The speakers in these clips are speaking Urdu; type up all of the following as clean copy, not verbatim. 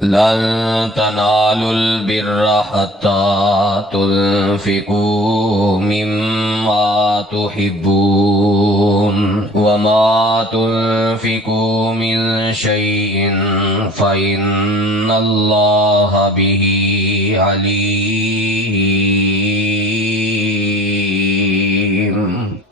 لن تنالوا البر حتى تنفقوا مما تحبون وما تنفقوا من شيء فإن الله به عليم۔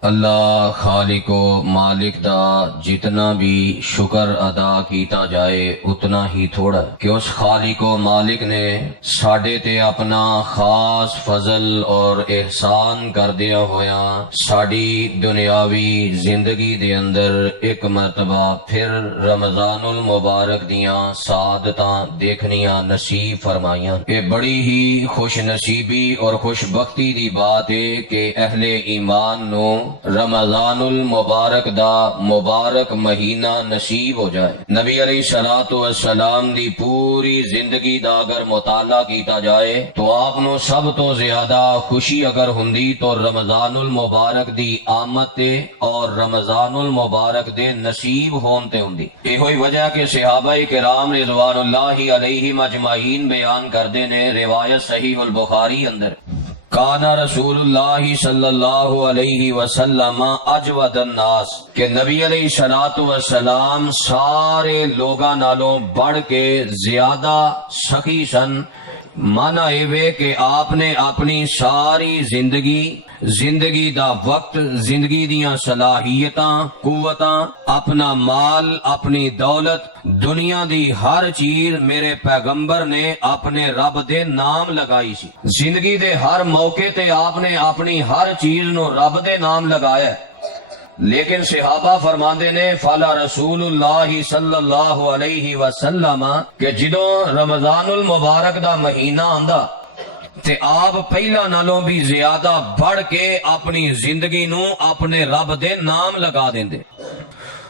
اللہ خالق و مالک دا جتنا بھی شکر ادا کیتا جائے اتنا ہی تھوڑا ہے، کہ اس خالق و مالک نے ساڈے تے اپنا خاص فضل اور احسان کر دیا ہویا ساڈی دنیاوی زندگی دے اندر ایک مرتبہ پھر رمضان المبارک دیاں سعادتاں دیکھنیاں نصیب فرمائیاں۔ یہ بڑی ہی خوش نصیبی اور خوش بختی دی بات ہے کہ اہل ایمان نو رمضان المبارک دا مبارک مہینہ نصیب ہو جائے۔ نبی علیہ الصلوۃ والسلام دی پوری زندگی دا اگر مطالعہ کیتا جائے تو آپ نو سب تو زیادہ خوشی اگر ہوندی تو رمضان المبارک دی آمد تے اور رمضان المبارک دے نصیب ہون تے ہوندی۔ یہ ہوئی وجہ کہ صحابہ کرام رضوان اللہ علیہم اجمعین بیان کردے نے روایت صحیح البخاری اندر، کان رسول اللہ صلی اللہ علیہ وسلم اجود الناس، کہ نبی علیہ الصلوۃ والسلام سارے لوگاں نالوں بڑھ کے زیادہ سخی سن۔ مانا اے کہ آپ نے اپنی ساری زندگی دا وقت، زندگی دیاں صلاحیتاں، قوتاں، اپنا مال، اپنی دولت، دنیا دی ہر چیز میرے پیغمبر نے اپنے رب دے نام لگائی سی۔ زندگی دے ہر موقع تے آپ نے اپنی ہر چیز نو رب دے نام لگایا ہے۔ لیکن صحابہ فرماندے نے فالا رسول اللہ صلی اللہ علیہ وسلم کہ جدوں رمضان المبارک دا مہینہ آندا تے آپ پہلا نالوں بھی زیادہ بڑھ کے اپنی زندگی نو اپنے رب دے نام لگا دیندے۔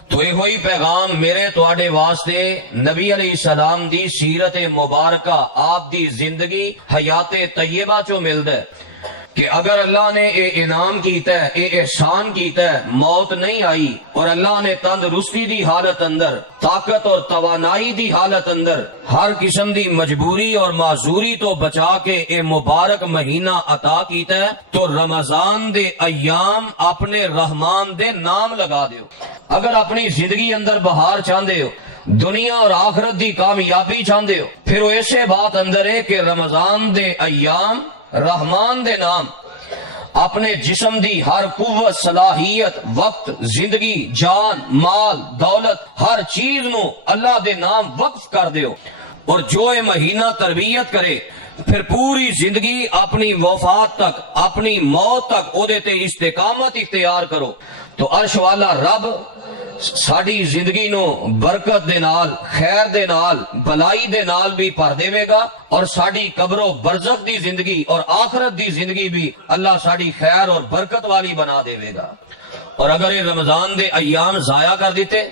تو یہ ہوئی پیغام میرے تواڈے واسطے نبی علیہ السلام دی سیرت مبارکہ، آپ دی زندگی حیات طیبہ چو ملدا ہے کہ اگر اللہ نے اے انعام کیتا ہے، اے احسان کیتا ہے، موت نہیں آئی اور اللہ نے تندرستی دی حالت اندر، طاقت اور توانائی دی حالت اندر ہر قسم دی مجبوری اور معذوری تو بچا کے اے مبارک مہینہ عطا کیتا ہے تو رمضان دے ایام اپنے رحمان دے نام لگا دیو۔ اگر اپنی زندگی اندر بہار چاہندے ہو، دنیا اور آخرت دی کامیابی چاہندے ہو، پھر وہ ایسے بات اندر ہے کہ رمضان دے ایام رحمان دے نام اپنے جسم دی ہر قوت، صلاحیت، وقت، زندگی، جان، مال، دولت، ہر چیز نو اللہ دے نام وقف کر دیو، اور جو یہ مہینہ تربیت کرے پھر پوری زندگی اپنی وفات تک، اپنی موت تک او دے تے استقامت اختیار کرو تو عرش والا رب ساڑی زندگی نو برکت دے نال، خیر دے نال، بلائی دے نال بھی پر دے گا، اور ساڑی قبر و برزخ دی زندگی اور آخرت دی زندگی بھی اللہ ساڑی خیر اور برکت والی بنا دے گا۔ اور اگر یہ رمضان دے ایام ضائع کر دیتے،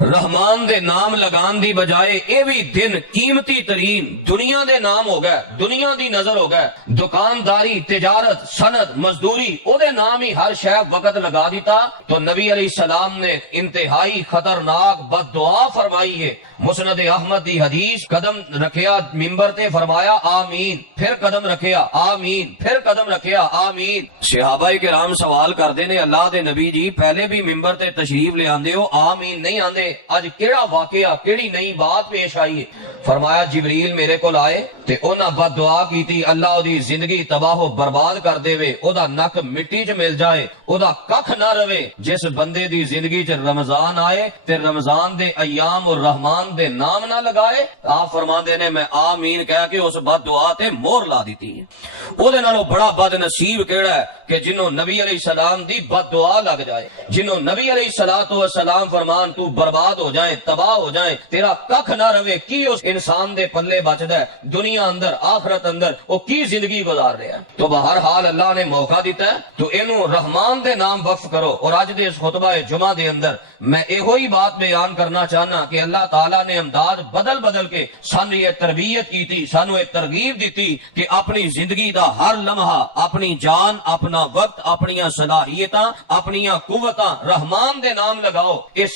رحمان دے نام لگان دی بجائے اے بھی دن قیمتی ترین دنیا دے نام ہو گئے، دنیا دی نظر ہو گئے، دکانداری، تجارت، صنعت، مزدوری او دے نام ہی ہر شے وقت لگا دیتا تو نبی علیہ السلام نے انتہائی خطرناک بد دعا فرمائی ہے۔ مسند احمد دی حدیث، قدم رکھیا ممبر تے فرمایا آمین، پھر قدم رکھیا آمین، پھر قدم رکھیا آمین۔ صحابہ کرام سوال کردے نے اللہ دے نبی جی پہلے بھی ممبر تے تشریف لے آندے ہو، آمین نہیں آندے، اج کیڑا واقعہ، کیڑی نئی بات پیش آئی ہے؟ فرمایا جبریل میرے کول آئے تے انہاں بد دعا کیتی اللہ دی زندگی تباہ و برباد کر دے وے، او دا نک مٹی چ مل جائے، او دا ککھ نہ رہے۔ جس بندے دی زندگی چ رمضان آئے تے رمضان دے ایام اور رحمان دے نام نہ لگائے، آپ فرماندے نے میں آمین کہہ کے اس بد دعا تے مور لا دیتی ہے۔ او دے نالوں بڑا بد نصیب کیڑا ہے کہ جنوں نبی علیہ السلام دی بد دعا لگ جائے، جنوں نبی علیہ السلام فرمان تو برباد ہو جائیں، تباہ ہو جائیں، تیرا ککھ نہ رہے، کی اس انسان دے پلے بچدا ہے دنیا اندر آخرت اندر، او کی زندگی گزار رہا ہے؟ تو بہرحال اللہ نے موقع دیتا ہے تو اینو رحمان دے نام وقف کرو۔ اور اج دے اس خطبہ جمعہ دے اندر میں ایہو ہی بات بیان کرنا چاہنا کہ اللہ تعالیٰ نے امداد بدل بدل کے سانو یہ تربیت کی تھی، سانو ایک ترغیب دیتی کہ اپنی زندگی دا ہر لمحہ اپنی جان، اپنا وقت، اپنی صلاحیتاں، اپنی قوتاں رحمان دے نام لگاؤ۔ یہ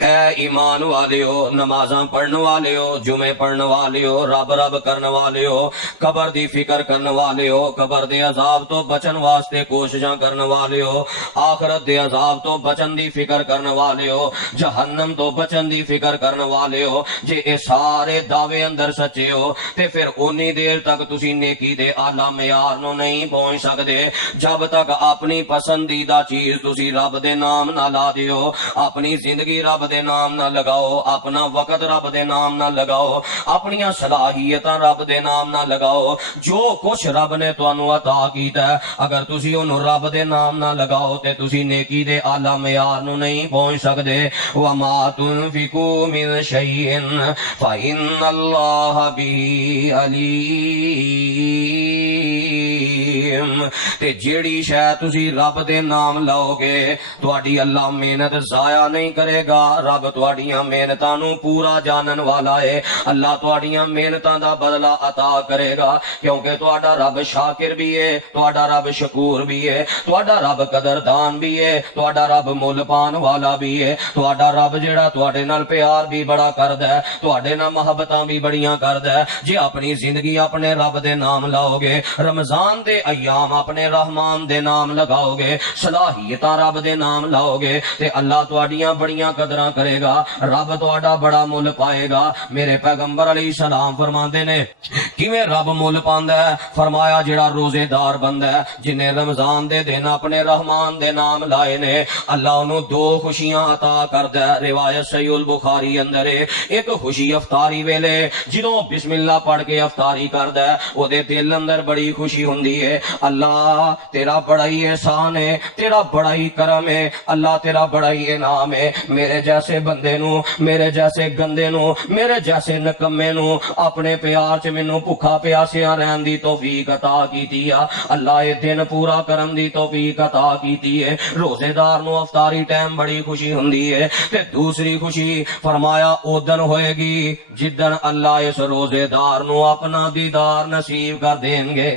اے ایمان والیو، نمازاں پڑھن والیو، جمعے پڑھن والیو، رب رب کرن والیو، قبر دی فکر کرن والیو، قبر دے عذاب تو بچن واسطے کوششاں کرن والیو، آخرت دے عذاب تو بچن دی فکر کرن والیو، جہنم تو بچن دی فکر کرن والیو، جے اے سارے دعوے اندر سچے ہو تے پھر اونی دیر تک تسی نیکی دے اعلیٰ معیار نو نہیں پہنچ سکدے جب تک اپنی پسندیدہ چیز تسی رب دے نام نہ لا دیو، اپنی زندگی رب دے نام نہ لگاؤ، اپنا وقت رب دے نام نہ لگاؤ، اپنیاں صلاحیتاں رب دے نام نہ لگاؤ، جو کچھ رب نے تانوں عطا کیتا ہے اگر تسی اونوں رب دے نام نہ لگاؤ تے تسی نیکی دے اعلیٰ معیار نو نہیں پہنچ سکدے۔ وَمَا تُنفِقُوا مِن شَيْءٍ فَإِنَّ اللَّهَ بِهِ عَلِيمٌ۔ تے جیڑی شے تسی رب دے نام لاؤ گے تہاڈی اللہ محنت ضائع نہیں کرے گا، رب تہاڈیاں محنتاں نو پورا جانن والا ہے، اللہ تہاڈیاں محنتاں دا بدلہ عطا کرے گا، کیونکہ تہاڈا رب شاکر بھی ہے، تہاڈا رب شکور بھی ہے، تہاڈا رب قدردان بھی ہے، تہاڈا رب مول پان والا بھی ہے، تہاڈا رب جیڑا تہاڈے نال پیار بھی بڑا کردا ہے، تہاڈے نال محبتاں بھی بڑیاں کردا ہے۔ جے اپنی زندگی اپنے رب دے نام لاؤ گے، رمضان دے ایام اپنے رحمان دے نام لگاؤ گے، صلاحیتاں رب دے نام لاؤ گے تے اللہ تہاڈیاں بڑیاں قدراں کرے گا، رب تہاڈا بڑا مول پائے گا۔ میرے پیغمبر علیہ السلام فرماندے نے کیویں رب مول پاندا ہے؟ فرمایا جڑا روزے دار بندہ ہے جن رمضان دے دن اپنے رحمان دے نام لائے نے، اللہ انہوں دو خوشیاں عطا کردا ہے۔ روایت صحیح البخاری اندر ہے، ایک خوشی افطاری ویلے جدوں بسم اللہ پڑھ کے افطاری کردا ہے او دے دل اندر بڑی خوشی ہوندی ہے، اللہ تیرا بڑا ہی احسان ہے، تیرا بڑا ہی کرم ہے، اللہ تیرا بڑا ہی انعام ہے، میرے جیسے بندے نو، میرے جیسے گندے نو، میرے جیسے نکمے نو اپنے پیار چ مینوں بھکھا پیاسیا رہن دی توفیق عطا کیتی ہے، اللہ اے دن پورا کرن دی توفیق عطا کیتی ہے۔ روزے دار نو افطاری ٹائم بڑی خوشی ہوندی ہے تے دوسری خوشی فرمایا او دن ہوئے گی جدن اللہ اس روزے دار نو اپنا دیدار نصیب کر دیں گے۔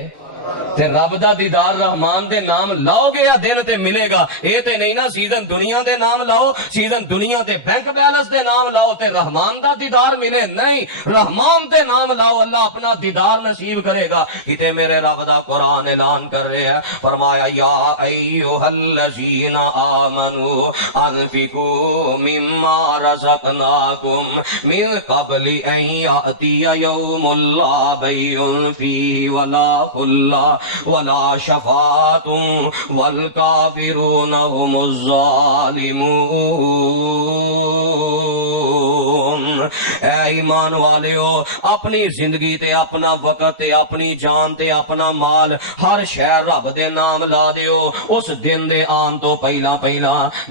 تے رب دا دیدار رحمان دے نام لاؤ گے یا دن تے ملے گا؟ اے تے نہیں نا سیزن دنیا دے نام لاؤ، سیزن دنیا تے بینک بیلنس دے نام لاؤ تے رحمان دا دیدار ملے، نہیں، رحمان دے نام لاؤ اللہ اپنا دیدار نصیب کرے گا۔ کتے میرے رب دا قرآن اعلان کر رہے ہیں، فرمایا یا ایھا الذین آمنوا انفقوا مما رزقناکم من قبل ان یأتی یوم لا بیع فیہ ولا خلہ ولا شفاعۃ والکافرون هم الظالمون۔ اے ایمان والیو، اپنی زندگی تے اپنا وقت تے اپنی جان تے اپنا مال ہر شے رب دے نام لا دیو۔ اس دن دے آن تو پہلا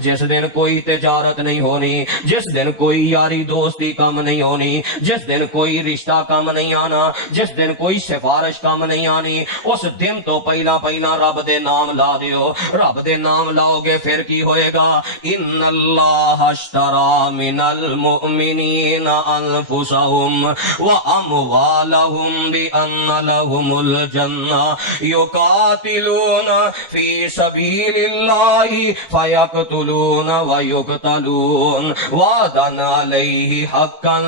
جس دن کوئی تجارت نہیں ہونی، جس دن کوئی یاری دوستی کم نہیں ہونی، جس دن کوئی رشتہ کم نہیں آنا، جس دن کوئی سفارش کم نہیں آنی، اس دن تو پہلا رب دے نام لا دیو۔ رب دے نام لاؤ گے پھر کی ہوئے گا؟ ان اللہ اشترى من المؤمنین انفسهم واموالهم بان لهم الجنہ یقاتلون فی سبیل اللہ فیقتلون ویقتلون وعدا علیہ حقا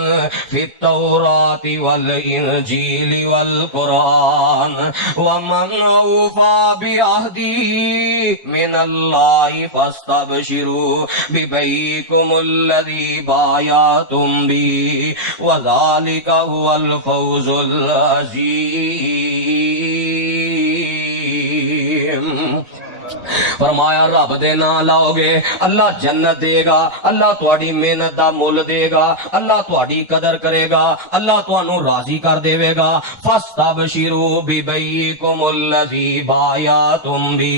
فی التوراۃ والانجیل والقرآن ومن اوفى بعهده من الله فاستبشروا ببيعكم الذي بايعتم به وذلك هو الفوز العظيم۔ فرمایا رب دے نام لاؤ گے اللہ جنت دے گا، اللہ تہاڈی محنت دا مول دے گا، اللہ تہاڈی قدر کرے گا، اللہ تانوں راضی کر دے گا۔ فاستبشروا ببیعکم الذی بایعتم بہ،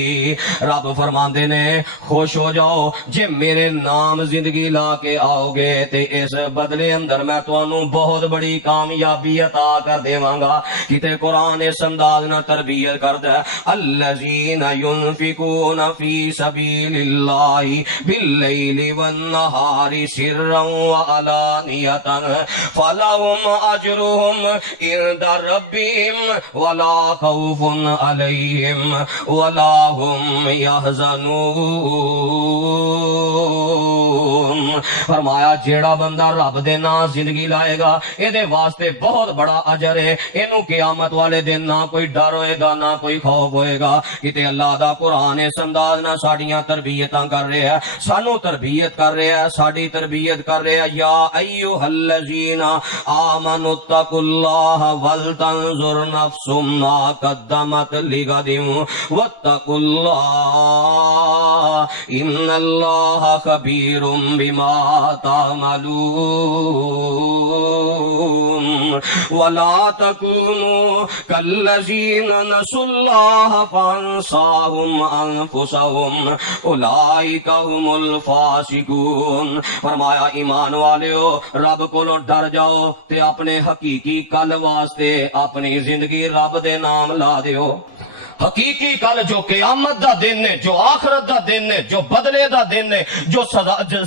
رب فرماندے نے خوش ہو جاؤ جے میرے نام زندگی لا کے آؤ گے تے اس بدلے اندر میں تانوں بہت بڑی کامیابی عطا کر دیواں گا۔ کتے قرآن اس انداز نہ تربیت کردا ہے، الذین ينفقون فی سبیل اللہ باللیل والنہار سرا وعلانیۃ فلہم اجرہم عند ربہم ولا خوف علیہم ولا هم يحزنون۔ فرمایا جیڑا بندہ رب دے نام زندگی لائے گا اے دے واسطے بہت بڑا اجر ہے، اینو قیامت والے دن نہ کوئی ڈر ہوئے گا نہ کوئی خوف ہوئے گا۔ کتے اللہ دا قرآن اس انداز نہ ساڑیاں تربیتاں کر رہے ہیں، سانو تربیت کر رہے ہیں، ساڑی تربیت کر رہے ہیں۔ یا ایھا الذین آمنوا اتقوا اللہ ولتنظر نفس ما قدمت لغد واتقوا اللہ ان اللہ خبیر بما تعملون ولا تکونوا کالذین نسوا اللہ فانساہم انفسہم اولئک هم الفاسقون۔ فرمایا ایمان والےو رب کو ڈر جاؤ تے اپنے حقیقی کل واسطے اپنی زندگی رب دے نام لا دیو۔ حقیقی کل جو قیامت دا دن ہے، جو آخرت دا دن ہے، جو بدلے دا دن ہے، جو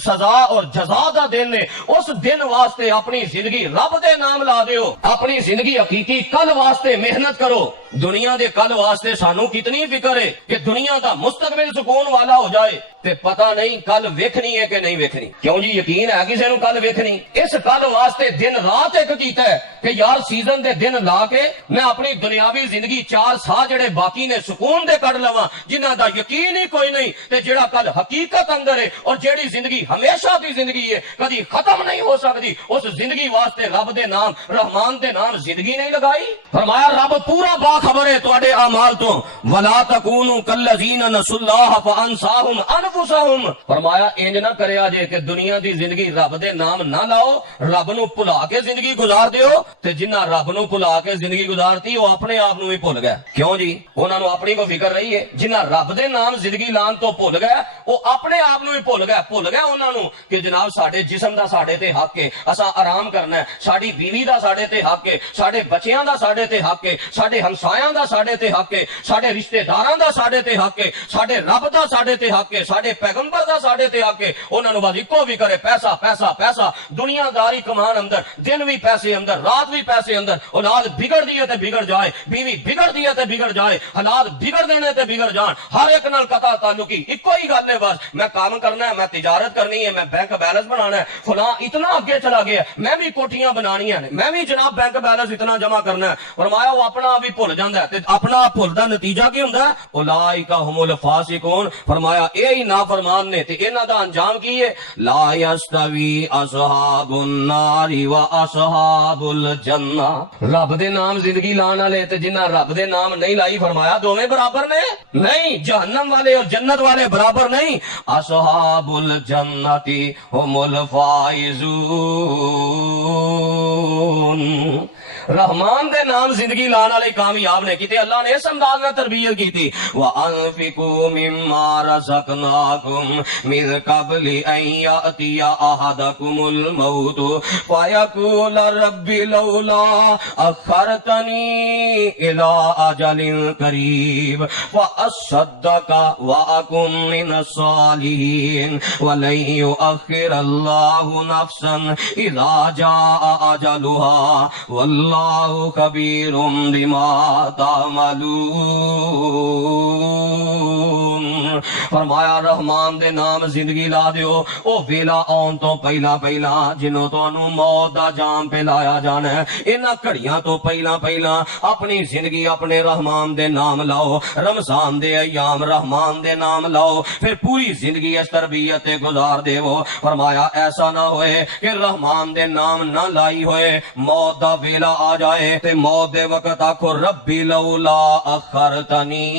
سزا اور جزا دا دن ہے، اس دن واسطے اپنی زندگی رب دے نام لا دیو۔ اپنی زندگی حقیقی کل واسطے محنت کرو۔ دنیا دے کل واسطے سانو کتنی فکر ہے کہ دنیا دا مستقبل سکون والا ہو جائے تے پتہ نہیں کل ویکھنی ہے کہ نہیں ویکھنی۔ کیوں جی یقین ہے کسی نو کل ویکھنی؟ اس کل واسطے دن رات ایک کیتا ہے کہ یار سیزن دے دن لا کے میں اپنی دنیاوی زندگی 4 سال جڑے باقی نے سکون دے کٹ لواں جنہاں دا یقین ہی کوئی نہیں، تے جڑا کل حقیقت اندر ہے اور جیڑی زندگی ہمیشہ دی زندگی ہے کدی ختم نہیں ہو سکتی، اس زندگی واسطے رب دے نام رحمان دے نام زندگی نہیں لگائی۔ فرمایا رب پورا باخبر ہے تواڈے اعمال تو۔ ولا تکونوا کالذین نسوا اللہ فانساہم انفسہم۔ فرمایا انج نہ کریا جے کہ دنیا دی زندگی رب دے نام نہ لاؤ، رب نو بھلا کے زندگی گزار دیو، تے جنہ رب نو بھلا کے زندگی گزارتی وہ اپنے آپ نو ہی بھول گئے۔ کیوں جی؟ انہاں نو اپنی کو فکر رہی ہے۔ جنہ رب دے نام زندگی لان تو بھول گئے وہ اپنے آپ نو ہی بھول گئے انہاں نو کہ جناب ساڈے جسم دا ساڈے تے حق ہے، اساں آرام کرنا ہے، ساڈی بیوی دا ساڈے تے حق ہے، ساڈے بچیاں دا ساڈے تے حق ہے، ساڈے ہمسایاں دا ساڈے تے حق ہے، ساڈے رشتہ داراں دا ساڈے تے حق ہے، ساڈے رب دا ساڈے تے حق ہے، ساڈے پیغمبر دا ساڈے تے حق ہے۔ انہاں نو بس اکو بھی کرے پیسہ پیسہ پیسہ، دنیا داری کمان اندر، دن بھی پیسے اندر، رات بھی پیسے اندر، اولاد بگڑ دی ہے تے بگڑ جائے، بیوی بگڑ دی ہے تے بگڑ جائے، حالات بگڑ دینے تے بگڑ جان، ہر ایک نال قطع تعلقی اکو ہی گل ہے بس میں کام کرنا ہے، میں تجارت کرنی ہے، میں بینک بیلنس بنانا ہے، فلاں اتنا اگے چلا گیا میں بھی کوٹھیاں بنانی ہیں، میں بھی جناب بینک بیلنس اتنا جمع کرنا ہے۔ فرمایا وہ اپنا آپ ہی بھول جاندا ہے تے اپنا بھول دا نتیجہ کی ہوندا ہے؟ اولئک هم الفاسقون۔ فرمایا اے ہی نافرمان نے تے انہاں دا انجام کی ہے؟ لا یستوی اصحاب النار و اصحاب الجنہ۔ رب دے نام زندگی لان والے تے جنہاں رب دے نام نہیں لائی فرمایا دوویں برابر نے نہیں، جہنم والے اور جنت والے برابر نہیں۔ اصحاب الجنت هم الفائزون۔ رحمان دے نام زندگی لان والے کامیاب نے کیتے۔ اللہ نے اس انداز میں تربیت کی تھی وَأَنفِقُوا مِمَّا رَزَقْنَاكُمْ مِن قَبْلِ أَن يَأْتِيَ أَحَدَكُمُ الْمَوْتُ فَيَقُولَ رَبِّ لَوْلَا أَخَّرْتَنِي إِلَىٰ أَجَلٍ قَرِيبٍ فَأَصَّدَّقَ وَأَكُن مِّنَ الصَّالِحِينَ وَلَن يُؤَخِّرَ اللَّهُ نَفْسًا إِذَا جَاءَ أَجَلُهَا وَاللَّهُ خبیر بما تعملون۔ فرمایا رحمان دے نام زندگی لا دیو، او ویلا آن تو پہلا پہلا جنوں تانوں موت دا جام پہ لایا جانا ہے، انہاں گھڑیاں تو پہلا پہلا اپنی زندگی اپنے رحمان دے نام لاؤ، رمضان دے ایام رحمان دے نام لاؤ، پھر پوری زندگی اس تربیت گزار دیو۔ فرمایا ایسا نہ ہوئے کہ رحمان دے نام نہ لائی ہوئے، موت دا ویلا آ جائے تے موت دے وقت آکھو ربی لولا اخرتنی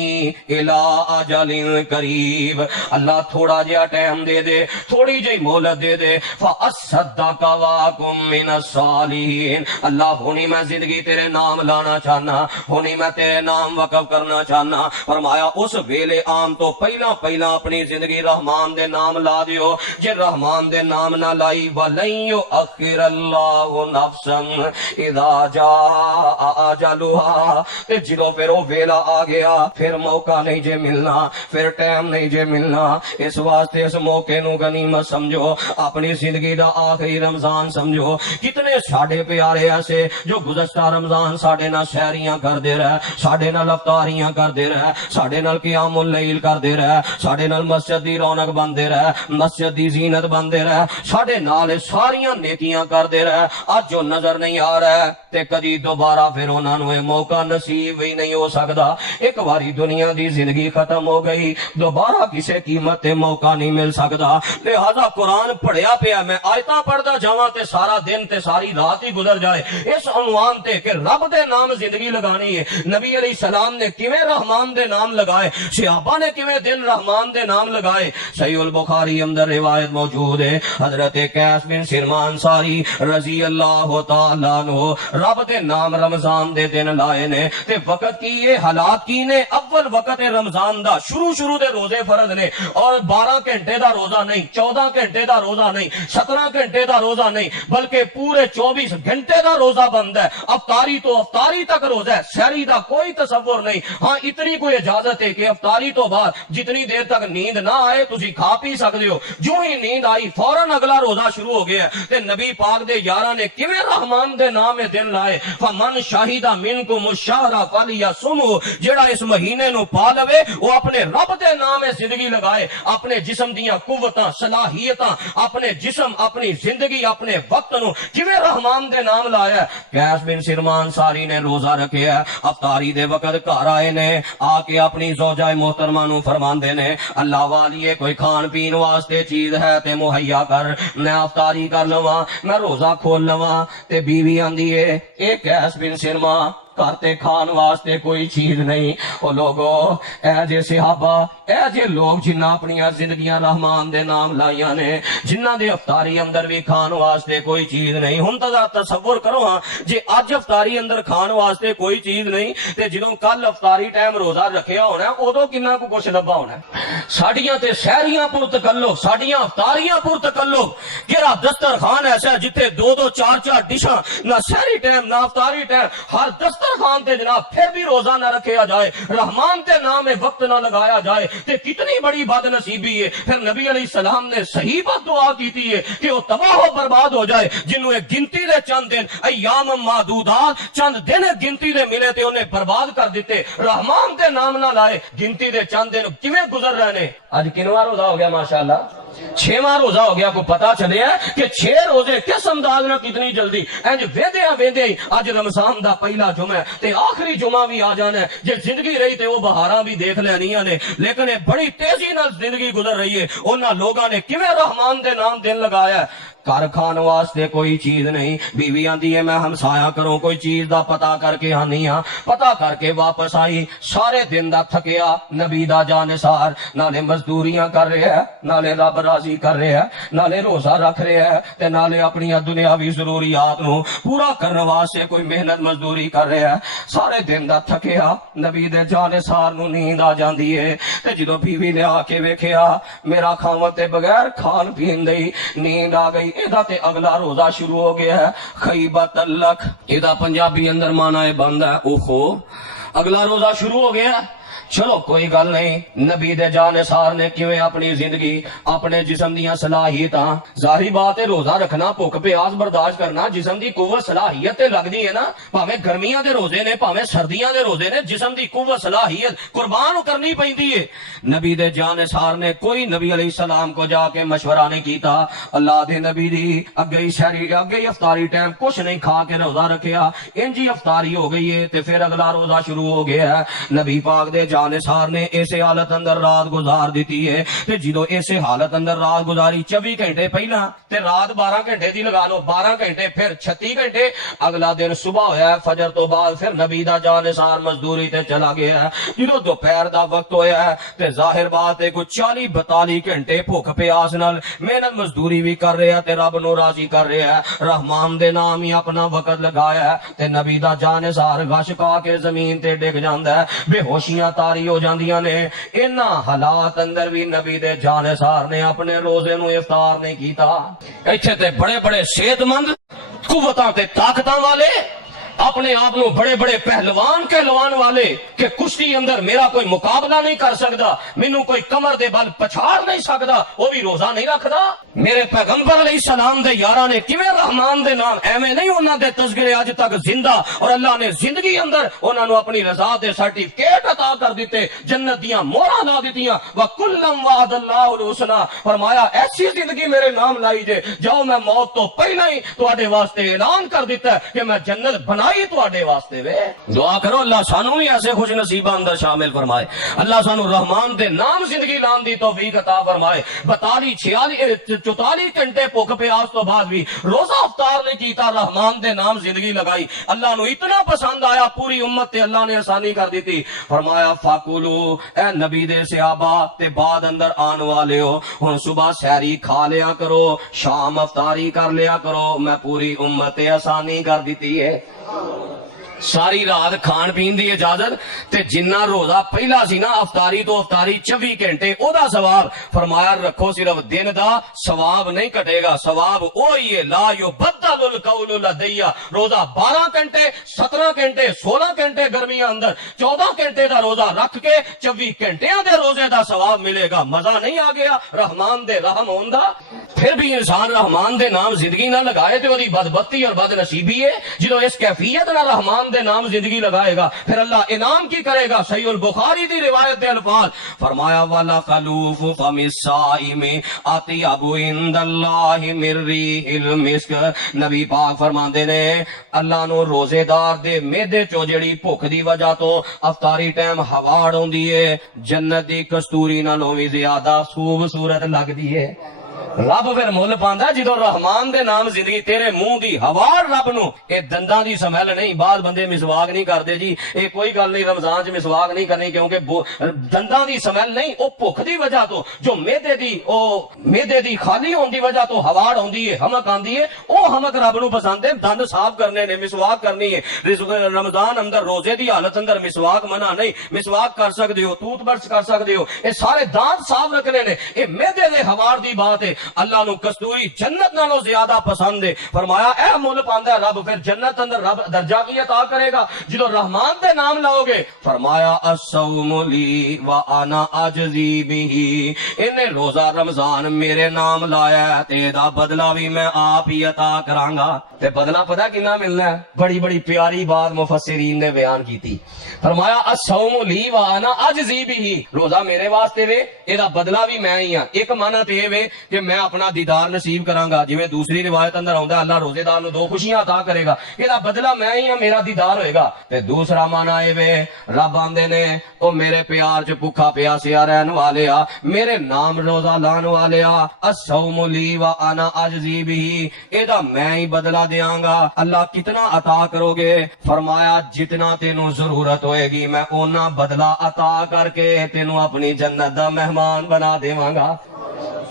الی اجل قریب، اللہ تھوڑا جہا ٹائم دے دے، تھوڑی جہی مہلت دے دے، فاصدق واکم من الصالحین، اللہ ہونی میں زندگی تیرے نام لانا چاہنا، ہونی میں تیرے نام وقف کرنا چاہنا۔ فرمایا اس ویلے آن تو پہلا پہلا اپنی زندگی رحمان دے نام لا دیو، جے رحمان دے نام نہ لائی وَلَن يُؤَخِّرَ اللَّهُ نَفْسًا اذا جاء اجلھا تے جدوں پھر وہ ویلا آ گیا پھر موقع نہیں جے ملنا پھر ٹائم نہیں جے ملنا اس واسطے اس موقع نو غنیمت سمجھو اپنی زندگی دا آخری رمضان سمجھو کتنے ساڈے پیارے ایسے جو گزشتہ رمضان ساڈے نال سحریاں کردے رہے ساڈے نال افطاریاں کردے رہے ساڈے نال قیام اللیل کردے رہے ساڈے نال مسجد دی رونق بندے رہے مسجد دی زینت بندے رہے ساڈے نال ساریاں نیکیاں کردے رہے اج جو نظر نہیں آ رہا تے کدی دوبارہ پھر انہاں نوں یہ موقع نصیب ہی نہیں ہو سکدا ایک واری دنیا دی زندگی ختم ہو گئی دوبارہ کسے قیمت تے موقع نہیں مل سکدا لہذا قرآن پڑھیا پیا میں آیتاں پڑھدا جاواں تے سارا دن تے ساری رات ہی گزر جائے اس عنوان تے کہ رب دے نام زندگی لگانی ہے نبی علیہ السلام نے کیویں رحمان دے نام لگائے صحابہ نے کیویں دن رحمان دے نام لگائے صحیح البخاری اندر روایت موجود ہے حضرت قیس بن سرمان انصاری رضی اللہ تعالیٰ عنہ رب دے نام رمضان دے دن لائے نے تے وقت کی یہ حالات کی نے اول وقت رمضان دا شروع دے روزے فرض نے اور 12 گھنٹے دا روزہ نہیں 14 گھنٹے دا روزہ نہیں 17 گھنٹے دا روزہ نہیں بلکہ پورے 24 گھنٹے دا روزہ بند ہے افطاری تو افطاری تک روزہ ہے سحری دا کوئی تصور نہیں ہاں اتنی کوئی اجازت ہے کہ افطاری تو بعد جتنی دیر تک نیند نہ آئے تسی کھا پی سکتے ہو جو ہی نیند آئی فوراً اگلا روزہ شروع ہو گیا تے نبی پاک دے یاراں نے کیویں رحمان دے نام دن لائے فمن شاہد منکم الشہر فلیصمہ جڑا اس مہینے نو پا لوے وہ اپنے رب دے نام زندگی لگائے اپنے جسم دیاں قوتاں صلاحیتاں اپنے جسم اپنی زندگی اپنے وقت نو کیویں رحمان دے نام لایا قیس بن سرمان ساری نے روزہ رکھیا افطاری دے وقت گھر آئے نے آ کے اپنی زوجہ محترمہ نو فرماندے نے اللہ والیے کوئی کھان پین واسطے چیز ہے تے مہیا کر میں افطاری کر لواں میں روزہ کھول لواں تے بیوی آندی ہے اے قیس بن سرمان کرتے کھان واسطے کوئی چیز نہیں او لوگو اے جے صحابہ اے جے لوگ جنہ اپنی زندگیاں رحمان دے نام لائیاں نے جنہ دے افطاری اندر بھی کھان واسطے کوئی چیز نہیں ہن تا تصور کرو ہاں جے اج افطاری اندر کھان واسطے کوئی چیز نہیں تے جدوں کل افطاری ٹائم روزہ رکھیا ہونا ہے اودوں کنا کو کچھ لبا ہونا ہے ساڈیاں تے سحریاں پر تکلف ساڈیاں افطاریاں پر تکلف کیڑا دسترخوان ایسا جتھے 2-2 4-4 ڈشاں نہ سحری ٹائم نہ افطاری ٹائم ہر دسترخوان تے جناب پھر بھی روزہ نہ رکھیا جائے رحمان تے نام وقت نہ لگایا جائے تے کتنی بڑی بد نصیبی ہے پھر نبی علیہ السلام نے صحیح بات دعا کیتی ہے کہ وہ تباہ و برباد ہو جائے جنہوں ایک گنتی دے چند دن ایام معدودات چند دن گنتی دے ملے تے انہیں برباد کر دیتے رحمان دے نام نہ لائے گنتی دے چند دن کیویں گزر رہے نے اج کنواں روزہ ہو گیا ماشاءاللہ 6واں روزہ ہو گیا کو پتا چلے ہے کہ 6 روزے کس انداز میں کتنی جلدی انج ویندے ہی اج رمضان دا پہلا جمعہ ہے تے آخری جمعہ بھی آ جانا ہے جے زندگی رہی تے وہ بہاراں بھی دیکھ لینیاں نے لیکن بڑی تیزی نال زندگی گزر رہی ہے انہاں لوگاں نے کیویں رحمان دے نام دن لگایا ہے گھر کھان واسطے کوئی چیز نہیں بیوی آندی ہے میں ہمسایا کروں کوئی چیز دا پتا کر کے آنی ہاں پتا کر کے واپس آئی سارے دن دا تھکیا نبی دا جانسار نالے مزدوریاں کر رہے ہیں نالے رب راضی کر رہے ہیں نالے روزہ رکھ رہے ہیں تے نالے اپنی دنیاوی ضروریات نو پورا کرنے واسطے کوئی محنت مزدوری کر رہے ہیں سارے دن دا تھکیا نبی دے جانسار نو نیند آ جاندی ہے تے جدوں بیوی نے آ کے ویکھیا میرا خاوند تے بغیر کھان پین دی نیند آ گئی ایدہ تے اگلا روزہ شروع ہو گیا ہے خیبت اللک ایدہ پنجابی اندر معنی بند ہے اوہو اگلا روزہ شروع ہو گیا چلو کوئی گل نہیں نبی دے جانسار نے کیویں اپنی زندگی اپنے جسم دیاں صلاحیتاں ظاہری بات ہے روزہ رکھنا بھوک پیاس برداشت کرنا جسم دی قوت صلاحیت تے لگدی ہے نا بھاویں گرمیاں دے روزے نے بھاویں سردیاں دے روزے نے جسم دی قوت صلاحیت قربان کرنی پیندی ہے نبی دے جانسار نے کوئی نبی علیہ السلام کو جا کے مشورہ نہیں کیتا اللہ دے نبی دی اگے ہی افطاری ٹائم کچھ نہیں کھا کے روزہ رکھیا انجی افطاری ہو گئی ہے تے پھر اگلا روزہ شروع ہو گیا ہے نبی پاک دے جانسار نے ایسے حالت اندر رات گزار دیتی ہے تے جدو ایسے حالت اندر رات گزاری 24 گھنٹے پہلا تے رات 12 گھنٹے دی لگا لو 12 گھنٹے پھر 36 گھنٹے اگلا دن صبح ہویا ہے فجر تو بعد پھر نبی دا جانسار مزدوری تے چلا گیا ہے جدو دوپہر دا وقت ہویا ہے تے ظاہر بات ہے کوئی 40-42 گھنٹے بھوک پیاس نال محنت مزدوری بھی کر رہا ہے تے رب نو راضی کر رہا ہے رحمان دے نام ہی اپنا وقت لگایا ہے تے نبی دا جانسار غش کا کے زمین تے ڈگ جاندا ہے بے ہوشیاں تاری ہو جاندیاں نے انہاں حالات اندر بھی نبی دے جانسار نے اپنے روزے نو افطار نہیں کیتا ایتھے تے بڑے بڑے صحت مند قوتاں تے طاقتاں والے اپنے آپ نو بڑے بڑے پہلوان کہلوان والے کہ کشتی اندر میرا کوئی مقابلہ نہیں کر سکتا، مینوں کوئی کمر دے بل پچھاڑ نہیں سکتا، وہ بھی روزہ نہیں رکھدا۔ میرے پیغمبر علیہ السلام دے یاراں نے کیویں رحمان دے نام ایویں نہیں انہاں دے تذکرے اج تک زندہ، اور اللہ نے زندگی اندر انہاں نو اپنی رضا دے سرٹیفکیٹ عطا کر دیتے، جنت دیاں موہراں لا دتیاں، وَكُلًّا وَعَدَ اللَّهُ الْحُسْنَىٰ، فرمایا ایسی زندگی میرے نام لائی جے جاؤ میں موت تو پہلا ہی تواڈے واسطے اعلان کر دیتا ہے کہ میں جنت بنائی تواڈے واسطے وے۔ دعا کرو اللہ سانو بھی ایسے خوش نصیباں اندر شامل فرمائے، اللہ سانو رحمان دے نام زندگی لان دی توفیق عطا فرمائے۔ 44 گھنٹے بھوک پیاس تو بعد بھی روزہ افطار نہیں کیتا، رحمان دے نام زندگی لگائی، اللہ نو اتنا پسند آیا پوری امت تے اللہ نے آسانی کر دیتی، فرمایا فاکلو اے نبی دے صحابہ تے بعد اندر آن والے ہو، ہن صبح سحری کھا لیا کرو، شام افطاری کر لیا کرو، میں پوری امت تے آسانی کر دیتی ہے۔ ساری رات کھان پین دی اجازت، تے جنہ روزہ پہلا سی نا افطاری تو افطاری 24 گھنٹے او دا ثواب، فرمایا رکھو صرف دن دا ثواب نہیں کٹے گا، ثواب وہی ہے، لا یبدل القول لدی، روزہ 12 گھنٹے 17 گھنٹے 16 گھنٹے گرمیاں اندر 14 گھنٹے دا روزہ رکھ کے 24 گھنٹیاں دے روزے دا ثواب ملے گا۔ مزہ نہیں آ گیا رحمان دے رحم ہوندا؟ پھر بھی انسان رحمان دے نام زندگی نہ لگائے تو وہی بدبختی اور بد نصیبی ہے، جدو اس کیفیت نہ رحمان دے نام زندگی لگائے گا پھر اللہ انعام کی کرے گا۔ صحیح البخاری دی روایت دے الفاظ، فرمایا والا خلوف فم الصائم اطیب عند اللہ من ریح المسک، نبی پاک فرماندے نے اللہ نو روزے دار دے میدے چو جڑی بھوک دی وجہ تو افطاری ٹائم ہواڑ ہوندی ہے، جنت دی کستوری نالوں وی زیادہ خوبصورت لگدی ہے۔ رب پھر مل پاندا جدو رحمان دے نام زندگی تیرے منہ دی ہواڑ رب نو، اے دنداں دی سمیل نہیں، بعض بندے مسواک نہیں کردے جی، اے کوئی گل نہیں، رمضان چ مسواک نہیں کرنی کیونکہ دنداں دی سمیل نہیں، او بھوک دی وجہ تو جو میدے دی خالی ہون دی وجہ تو ہواڑ ہوندی ہے، ہمک آندی ہے، او ہمک رب نو پسند ہے، دند صاف کرنے نے، مسواک کرنی ہے۔ رمضان اندر روزے دی حالت اندر مسواک منع نہیں، مسواک کر سکدے ہو، ٹوتھ برش کر سکدے ہو، اے سارے دانت صاف رکھنے نے، اے میدے دے ہواڑ دی بات ہے۔ اللہ نو کستوری جنت نالوں زیادہ پسند ہے، فرمایا اے مول پاندا رب پھر جنت اندر رب درجہ کی عطا کرے گا جدو رحمان دے نام لاؤ گے، فرمایا الصوم لی وانا اجزی بہ، انہیں روزہ رمضان میرے نام لایا ہے تے دا بدلہ بھی میں آپ ہی عطا کراں گا۔ تے بدلہ پتہ کتنا ملنا ہے؟ بڑی بڑی پیاری بات مفسرین نے بیان کی تھی، فرمایا الصوم لی وانا اجزی بہ، روزہ میرے واسطے وے، اے دا بدلہ بھی میں ہی ہاں۔ ایک معنی تے وے کہ میں اپنا دیدار نصیب کراں گا، جویں دوسری روایت اندر آندا اللہ روزے دار نو 2 خوشیاں عطا کرے گا، اے دا بدلہ میں ہی ہاں، میرا دیدار ہوئے گا۔ تے دوسرا معنی اے وے رب آندے نے او میرے پیار چ بھوکا پیاسیا رہن والے آ، میرے نام روزہ لان والے آ، الصوم لی وانا اجزی بہ، اے دا میں ہی بدلہ دیاں گا۔ اللہ کتنا عطا کرو گے؟ فرمایا جتنا تینوں ضرورت ہوئے گی میں اونا بدلہ عطا کر کے تینوں اپنی جنت دا مہمان بنا دیواں گا۔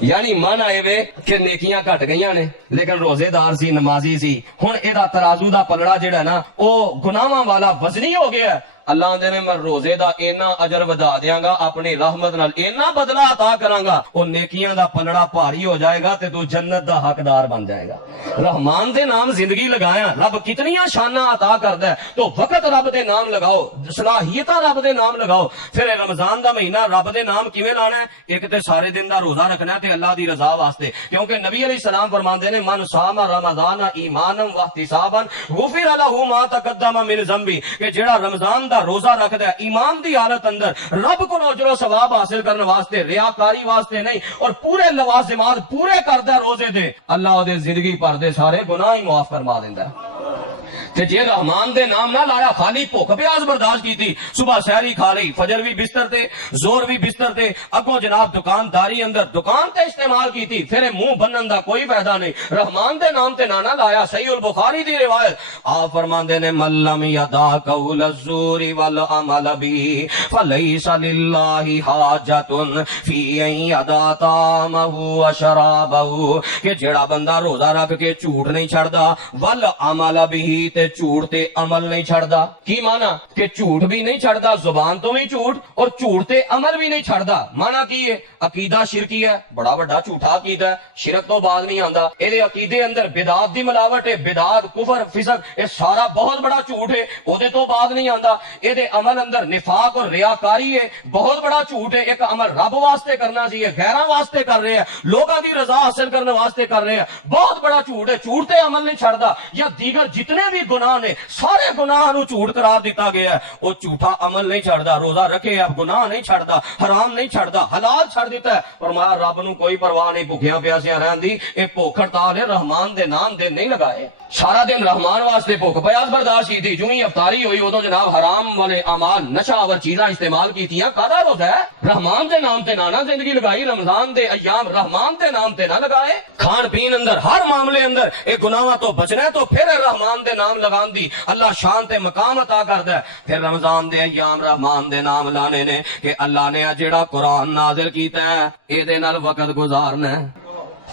یعنی من آئے وے کہ نیکیاں گھٹ گئیاں نے لیکن روزے دار سی، نمازی سی، ہن اے دا ترازو دا پلڑا جڑا نا او گناہاں والا وزنی ہو گیا ہے۔ اللہ دے نے میں روزے دا اینا اجر ودا دیاں گا، اپنی رحمت نال اینا بدلہ عطا کراں گا، او نیکیاں دا پلڑا بھاری ہو جائے گا تے تو جنت دا حقدار بن جائے گا۔ رحمان دے نام زندگی لگایا، رب کتنیاں شاناں عطا کردا ہے، تو وقت رب دے نام لگاؤ، صلاحیتاں رب دے نام لگاؤ۔ پھر رمضان دا مہینہ رب دے نام کیویں لانا ہے؟ ایک تے سارے دن دا روزہ رکھنا ہے تے اللہ دی رضا واسطے، کیونکہ نبی علیہ السلام فرماندے نے من صام رمضان ایمانا واحتسابا غفر له ما تقدم من ذنبی، کہ جڑا رمضان دا روزہ رکھدا ہے ایمان دی حالت اندر رب کو اجر و ثواب حاصل کرنے واسطے، ریاکاری واسطے نہیں، اور پورے لوازمات پورے کردا ہے روزے دے، اللہ او دے زندگی پر دے سارے گناہ ہی معاف فرما دیندا ہے۔ تے جے رحمان دے نام نہ لایا، خالی بھوک پیاس برداشت کی تھی، صبح سحری کھا لی، فجر بھی بستر تے، زور بھی بستر تے، اگوں جناب دکانداری اندر دکان تے استعمال کی تھی، پھر منہ بنن دا کوئی فائدہ نہیں، رحمان دے نام تے نہ لایا۔ صحیح البخاری دی روایت آپ فرماندے نے من لم یدا قول الزور والعمل به فلیس للہ حاجۃ فی ان یدا طعامہ وشرابہ، کہ جڑا بندہ روزہ رکھ کے جھوٹ نہیں چھڑدا، والعمل به تے جھوٹ تے عمل نہیں چھڑدا. کی مانا کہ جھوٹ بھی نہیں چھڑدا, زبان تو بھی جھوٹ, اور جھوٹ تے عمل بھی نہیں چھڑدا. مانا کی ہے؟ عقیدہ شرکی ہے, بڑا بڑا جھوٹا عقیدہ ہے, شرک تو بعد نہیں آندا. اے عقیدے اندر بدعات دی ملاوٹ ہے, بدعات کفر فسق یہ سارا بہت بڑا جھوٹ ہے, اودے تو بعد نہیں آندا. اے دے عمل اندر نفاق اور ریاکاری ہے, بہت بڑا جھوٹ ہے. ایک عمل رب واسطے کرنا سی, غیراں واسطے کر رہے ہیں, لوگاں دی رضا حاصل کرنے واسطے کر رہے ہیں, بہت بڑا جھوٹ ہے. جھوٹ تے عمل نہیں چھڑدا. یا دیگر جتنے بھی گناہ نے سارے گناہ نو جھوٹ قرار دیتا گیا ہے, وہ جھوٹا عمل نہیں چھڑدا. روزہ رکھے اب گناہ نہیں چھڑدا, حرام نہیں چھڑدا, حلال چھڑ دیتا ہے. فرمایا رب نو کوئی پرواہ نہیں بھکھیاں پیاسیاں رہن دی, اے بھوک ہڑتال ہے رحمان دے نام دے نہیں لگائے. سارا دن رحمان واسطے بھوک پیاس برداشت کی تھی, جو ہی افطاری ہوئی ادو جناب حرام والے اعمال نشہ اور چیزاں استعمال کی تھیاں. کادا روزہ ہے؟ رحمان دے نام تے نانا زندگی لگائی. رمضان دے ایام رحمان دے نام تے نہ لگائے. کھان پین اندر ہر معاملے اندر ایک گناہ تو بچنا ہے, تو پھر رحمان دے نام لگان دی اللہ شان تے مقام عطا کردا ہے. پھر رمضان دے ایام رحمان دے نام لانے نے کہ اللہ نے جڑا قرآن نازل کیتا ہے اے دے نال وقت گزارنا ہے.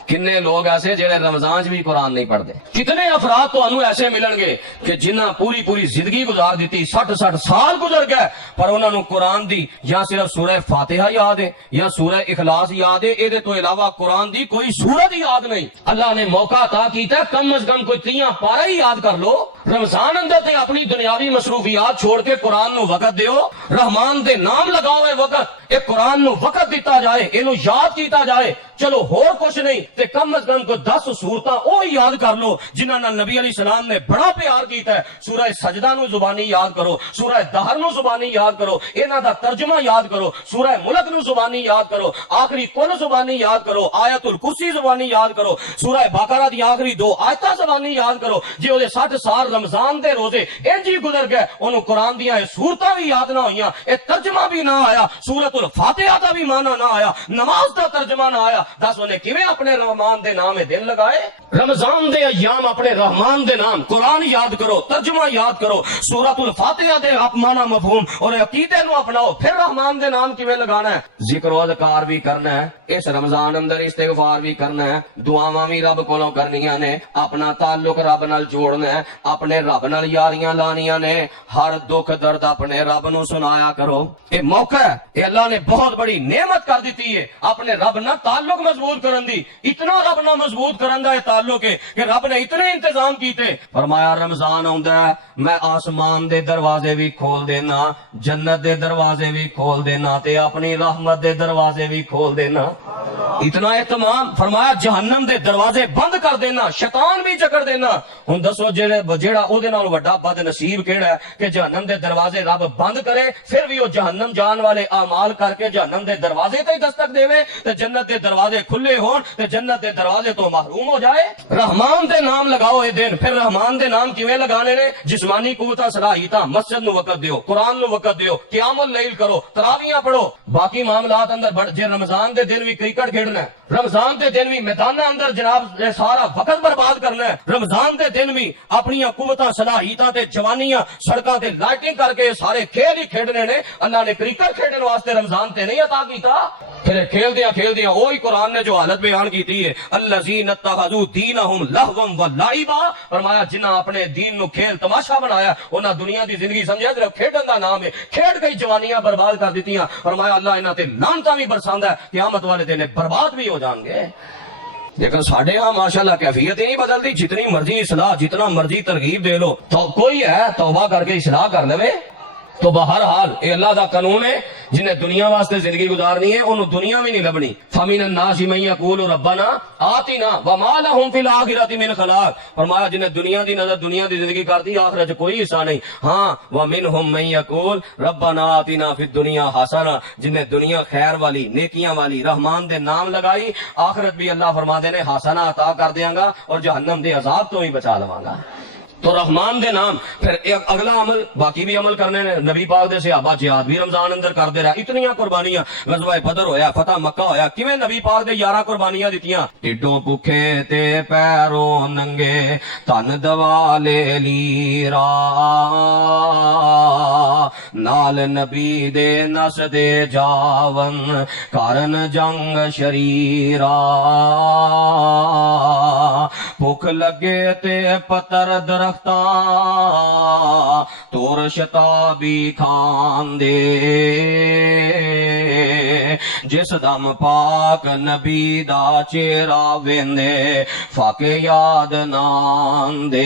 کنے لوگ ایسے جڑے رمضان بھی قرآن نہیں پڑھتے. کتنے افراد تو انہوں ایسے ملن گے کہ جنہ پوری زندگی گزار دیتی, 60 سال گزر گئے, پر انہوں نے قرآن دی یا صرف سورہ فاتحہ یاد ہے یا سورہ اخلاص یاد ہے, اے دے تو علاوہ قرآن دی کوئی سورت ہی یاد نہیں. اللہ نے موقع عطا کیتا ہے, کم از کم کوئی 3 پارہ ہی یاد کر لو. رمضان اندر تے اپنی دنیاوی مصروفیات چھوڑ کے قرآن نو وقت دیو, رحمان دے نام لگاؤ. اے وقت اے قرآن نو وقت دیتا جائے, اینو یاد کیتا جائے. چلو ہور کچھ نہیں تے کم از کم کو 10 سورتاں او یاد کر لو جنہاں نال نبی علیہ السلام نے بڑا پیار کیتا ہے. سورہ سجدہ نو زبانی یاد کرو, سورہ دہر نو زبانی یاد کرو, انہاں دا ترجمہ یاد کرو, سورہ ملک نو زبانی یاد کرو, آخری کل زبانی یاد کرو, آیت الکرسی زبانی یاد کرو, سورہ بقرہ دی آخری 2 آیتاں زبانی یاد کرو. جے او 60 سال رمضان دے روزے انج ہی گزر گئے, اونوں قرآن دیاں سورتاں بھی یاد نہ ہویاں, اے ترجمہ بھی نہ آیا, سورۃ الفاتحہ دا بھی معنی نہ آیا, نماز دا ترجمہ نہ آیا, دس انہیں کیویں اپنے رحمان دے نام دل لگائے. رمضان دے ایام اپنے رحمان دے نام قرآن یاد کرو, ترجمہ یاد کرو, سورۃ الفاتحہ دے معنی مفہوم اور عقیدے نو اپناؤ, پھر رحمان دے نام کیویں لگانا ہے. ذکر و اذکار بھی کرنا ہے, اس رمضان اندر استغفار بھی کرنا ہے, دعاواں بھی رب کولوں کرنیاں نے, اپنا تعلق رب نال جوڑنا ہے, اپنے رب نال یاریاں لانیاں نے, ہر دکھ درد اپنے رب نو سنایا کرو. اے موقع ہے, اے اللہ نے بہت بڑی نعمت کر دیتی ہے اپنے رب نال تعلق مضبوط کرن دی. اتنا رب نال مضبوط کرن دا تعلق ہے کہ رب نے اتنے انتظام کیتے. فرمایا رمضان آندا ہے میں آسمان دے دروازے بھی کھول دینا, جنت دے دروازے بھی کھول دینا, تے اپنی رحمت دے دروازے بھی کھول دینا. اتنا اہتمام. فرمایا جہنم دے دروازے بند کر دینا, شیطان بھی چکر دینا. ہن دسو جیڑا او دے نال بڑا بد نصیب کیڑا ہے کہ جہنم دے دروازے رب بند کرے, پھر بھی وہ جہنم جان والے اعمال کر کے جہنم دے دروازے تے دستک دیوے, تے جنت دے دروازے کھلے ہون تے جنت دے دروازے تو محروم ہو جائے. رحمان دے نام لگاؤ اے دن. پھر رحمان دے نام کیویں لگانے نے؟ جسمانی قوتاں صلاحیتاں, مسجد نو وقت دیو, قرآن نو وقت دیو, قیام اللیل کرو, تراویحاں پڑھو. باقی معاملات اندر جے رمضان دے دن بھی کرکٹ کھیڈنا ہے, رمضان دے دن بھی میداناں اندر جناب سارا وقت برباد کرنا ہے, رمضان دے دن بھی اپنی قوتاں صلاحیتاں تے جوانیاں سڑکاں تے لائٹنگ کر کے سارے کھیل ہی کھیڈنے نے. اللہ نے کرکٹ کھیڈن واسطے رمضان تے نہیں عطا کیتا. پھر کھیل دیاں وہی قرآن نے جو حالت بیان کی تھی ہے, الذین اتخذوا دینہم لہوا ولعبا. فرمایا جنہاں اپنے دین نو کھیل تماشا بنایا انہاں دنیا دی زندگی سمجھا صرف کھیڈن دا نام ہے, کھیڈ کے جوانیاں برباد کر دیتیاں. فرمایا اللہ انہاں تے لعنتاں بھی برساندا ہے, قیامت والے دن برباد بھی ہو جان گے. لیکن ساڈے ہاں ماشاءاللہ کیفیت ہی نہیں بدلتی, جتنی مرضی اصلاح جتنا مرضی ترغیب دے لو, تو کوئی ہے توبہ کر کے اصلاح کر لے تو بہرحال یہ اللہ دا قانون ہے. جنہیں دنیا واسطے زندگی گزارنی ہے انہوں دنیا بھی نہیں لبنی. فَمِنَ النَّاسِ مَن يَقُولُ رَبَّنَا آتِنَا وَمَا لَهُمْ فِي الْآخِرَةِ مِنْ خَلَاقٍ. فرمایا جنہیں دنیا دی نظر دنیا دی زندگی کر دی, آخرت کوئی حصہ نہیں. ہاں وَمِنْهُمْ مَن يَقُولُ رَبَّنَا آتِنَا فِي الدُّنْيَا حَسَنَةً. جنہیں دنیا خیر والی نیکیاں والی رحمان دے نام لگائی, آخرت بھی اللہ فرما دے نے حسنہ عطا کر دیاں گا اور جہنم دے عذاب تو ہی بچا لواں گا. تو رحمان دے نام. پھر ایک اگلا عمل, باقی بھی عمل کرنے نے. نبی پاک دے صحابہ جہاد بھی رمضان اندر کر دے رہا, اتنیاں قربانیاں, غزوہ بدر ہویا, فتح مکہ ہویا, کیویں نبی پاک دے 11 قربانیاں دتیاں. ٹڈوں بھکھے تے پیروں ننگے تن دوا لے لیرا, نال نبی دے نس دے جاون کرن جنگ شریرا, ਭੁੱਖ ਲੱਗੇ ਤੇ ਪੱਤਰ ਦਰਖਤਾਂ ਤੋਰ ਸ਼ਤਾਬੀ ਖਾਂਦੇ ਜਿਸ ਦਮ ਪਾਕ ਨਬੀ ਦਾ ਚਿਹਰਾ ਵੇਂਦੇ ਫਾਕੇ ਯਾਦ ਨਾਂਦੇ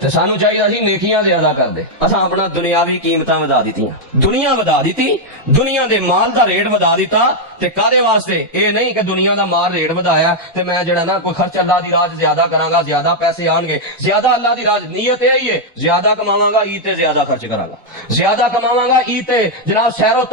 ਤੇ ਸਾਨੂੰ ਚਾਹੀਦਾ ਸੀ ਨੇਕੀਆਂ ਜ਼ਿਆਦਾ ਕਰਦੇ ਅਸਾਂ ਆਪਣਾ ਦੁਨਿਆਵੀ ਕੀਮਤਾਂ ਵਧਾ ਦਿੱਤੀਆਂ ਦੁਨੀਆ ਵਧਾ ਦਿੱਤੀ ਦੁਨੀਆ ਦੇ ਮਾਲ ਦਾ ਰੇਟ ਵਧਾ ਦਿੱਤਾ ਤੇ ਕਾਦੇ ਵਾਸਤੇ ਇਹ ਨਹੀਂ ਕਿ ਦੁਨੀਆ ਦਾ ਮਾਲ ਰੇਟ ਵਧਾਇਆ ਤੇ ਮੈਂ ਜਿਹੜਾ ਨਾ ਕੋਈ ਖਰਚ ਅੱਲਾਹ ਦੀ ਰਾਹ 'ਚ ਜ਼ਿਆਦਾ ਕਰਾਂਗਾ ਜ਼ਿਆਦਾ ਪੈਸੇ ਆਣਗੇ ਜ਼ਿਆਦਾ ਅੱਲਾਹ ਦੀ ਰਾਹ ਨੀਅਤ ਇਹ ਹੀ ਹੈ ਜ਼ਿਆਦਾ ਕਮਾਵਾਂਗਾ ਈਦ ਤੇ ਜ਼ਿਆਦਾ ਖਰਚ ਕਰਾਂਗਾ ਜ਼ਿਆਦਾ ਕਮਾਵਾਂਗਾ ਈਦ ਤੇ ਜਨਾਬ ਸੈਰੋ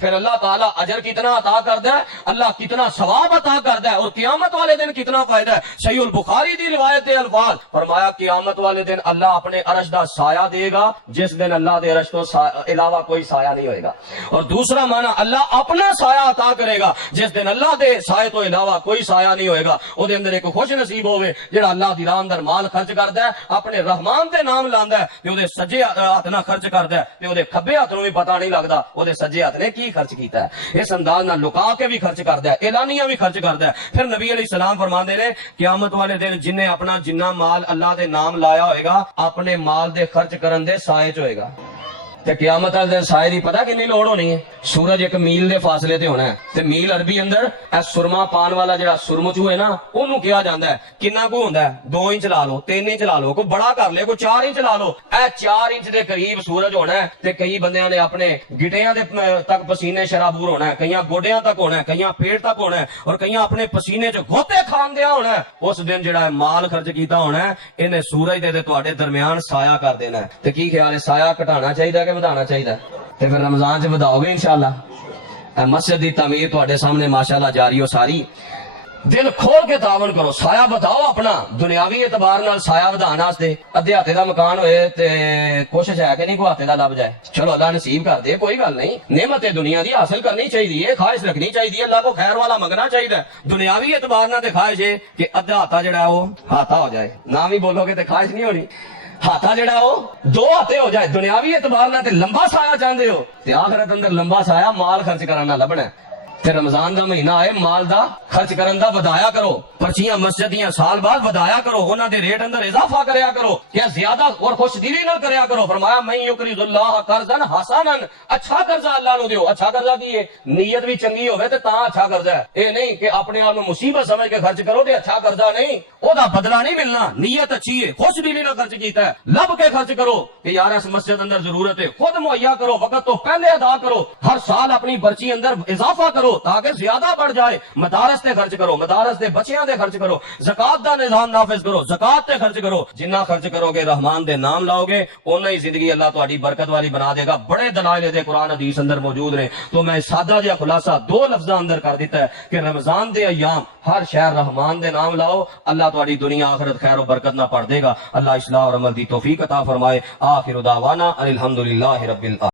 پھر اللہ تعالیٰ اجر کتنا عطا کردا ہے, اللہ کتنا ثواب عطا کردا ہے, اور قیامت والے دن کتنا فائدہ ہے. صحیح البخاری دی روایت الفاظ فرمایا قیامت والے دن اللہ اپنے عرش دا سایہ دے گا جس دن اللہ دے عرش تو علاوہ کوئی سایہ نہیں ہوئے گا. اور دوسرا معنی اللہ اپنا سایہ عطا کرے گا جس دن اللہ دے سایہ تو علاوہ کوئی سایہ نہیں ہوئے گا. او دے اندر ایک خوش نصیب ہوئے جڑا اللہ دی راہ اندر مال خرچ کردا ہے, اپنے رحمان دے نام لاندا ہے تے او دے سجے ہاتھ نہ خرچ کردا ہے تے او دے کھبے ہاتھ نوں بھی پتہ نہیں لگدا او دے سجے ہاتھ نے کی خرچ کیتا ہے. اس انداز نال لکا کے بھی خرچ کردا ہے, اعلانیہ بھی خرچ کردا ہے. پھر نبی علیہ السلام فرماندے نے قیامت والے دن جن نے اپنا جنہ مال اللہ دے نام لایا ہوئے گا اپنے مال دے خرچ کرن دے سائے چ ہوئے گا. تے قیامت والے دن سائے دی پتہ کنی لوڑ ہونی ہے, سورج ایک میل دے فاصلے تے ہونا ہے تے میل عربی اندر اے سرما پان والا جڑا سرمچو ہے نا اونوں کہا جاندا ہے. کنا کو ہوندا ہے 2 انچ لا لو 3 انچ لا لو, کوئی بڑا کر لے کوئی 4 انچ لا لو, اے 4 انچ دے قریب سورج ہونا ہے تے کئی بندیاں نے اپنے گٹیاں دے تک پسینے شرابور ہونا ہے, کئیاں گوڈیاں تک ہونا ہے, کئیاں پیٹ تک ہونا ہے, اور کئیاں اپنے پسینے چ گھوتے کھاندیا ہونا ہے. اس دن جڑا مال خرچ کیتا ہونا ہے انہیں سورج دے تواڈے درمیان سایہ کر دینا ہے. تے کی خیال ہے سایہ گھٹانا چاہیے کہ ودانا چاہیے؟ تے پھر رمضان چ وداؤ گے انشاءاللہ. مسجد دی تعمیر تواڈے سامنے ماشاءاللہ جاری ہو ساری. دل کھول کے تعاون کرو, سایہ بتاؤ اپنا دنیاوی اعتبار نال سایہ ودان واسطے. ادھے ہاتھے دا مکان ہوئے تے کوشش ہے کہ نہیں کو ہاتھے دا لب جائے, چلو اللہ نصیب کر دے, کوئی گل نہیں. نعمت دنیا دی حاصل کرنی چاہیے, خواہش رکھنی چاہیے, اللہ کو خیر والا منگنا چاہیے. دنیاوی اعتبار نال تے خواہش ہے کہ ادھا ہاتھا جڑا ہے وہ ہاتھا ہو جائے, نہ بھی بولو گے تے خواہش نہیں ہونی. ہاتھا جڑا وہ 2 ہاتھے ہو جائے. دنیاوی اعتبار نال تے لمبا سایہ چاہندے ہو تے آخرت اندر لمبا سایہ مال خرچ کرنا لبنا ہے. تے رمضان دا مہینہ آئے مال دا خرچ کرن دا ودایا کرو, پرچیاں مسجدیاں سال بعد ودایا کرو, انہاں دے ریٹ اندر اضافہ کریا کرو, کیا زیادہ اور خوش دلی نال کریا کرو. فرمایا من یقرض اللہ قرضا حسنا, اچھا قرضہ اللہ نو دیو. اچھا قرضہ کی ہے, نیت بھی چنگی ہوے تے تاں اچھا قرضہ ہے. اے نہیں کہ اپنے آپ نوں مصیبت سمجھ کے خرچ کرو تے اچھا قرضہ نہیں, او دا بدلہ نہیں ملنا. نیت اچھی ہے, خوش دلی نال خرچ کیتا ہے, لب کے خرچ کرو کہ یار اس مسجد اندر ضرورت ہے, خود مہیا کرو, وقت تو پہلے ادا کرو, ہر سال اپنی پرچی اندر اضافہ کرو تاکہ زیادہ بڑھ جائے. مدارس تے خرچ کرو, مدارس دے بچیاں دے خرچ کرو, زکات دا نظام نافذ کرو, زکات تے خرچ کرو. جنہ خرچ کرو گے رحمان دے نام لاؤ گے اونہ ہی زندگی اللہ تہاڈی برکت والی بنا دے گا. بڑے دلائل دے قرآن حدیث اندر موجود نے, تو میں سادہ جہا خلاصہ 2 لفظاں اندر کر دیتا ہے کہ رمضان دے ایام ہر شہر رحمان دے نام لاؤ, اللہ تہاڈی دنیا آخرت خیر و برکت نہ پڑھ دے گا. اللہ اصلاح اور عمل دی توفیق عطا فرمائے. آخر دعوانا الحمدللہ رب العالمین.